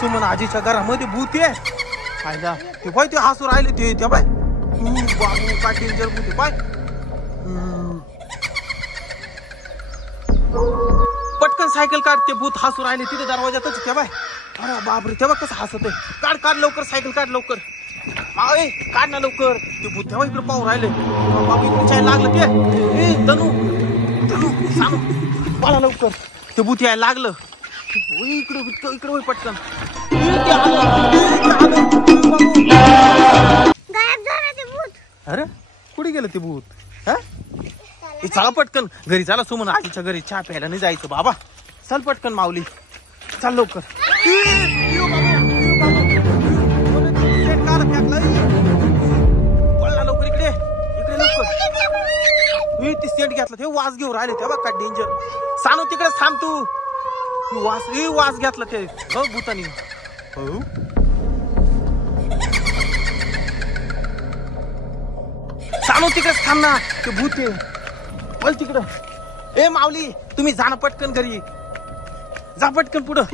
सुमन आजीच्या घरामध्ये भूत आहे. खायला ते पाय ते हसू राहिले ते बाय. बाबू काय डेंजर भूत आहे पाय. पटकन सायकल काढ. ते भूत हसू राहिले तिथे दरवाजातच ते बाय. अरे बापरे तेव्हा कसं हसत आहे. काढ लवकर सायकल काढ लवकर. काढ ना लवकर. ते भूत तेव्हा इकडे पाहू राहिले. बाबू इकडे यायला लागलं ते. तनू सांग मला लवकर. ते भूत यायला लागलं. इकडे होय पटकन. अरे कुठे गेलं ते भूत. चला पटकन घरी. चला सुमन आजीच्या घरी चहा प्यायला नाही जायचं बाबा. चल पटकन माऊली चल लवकर. लवकर इकडे लवकर. ती सेट घेतला ते वास घेऊन राहिले ते बघ. काय डेंजर. सानू तिकडे थांब तू. वास घेतला ते भूतानी. सानू तिकडे थांब ना. ते भूत आहे. बोल तिकडं. ए माऊली तुम्ही जाणं पटकन घरी. जा पटकन पुढं.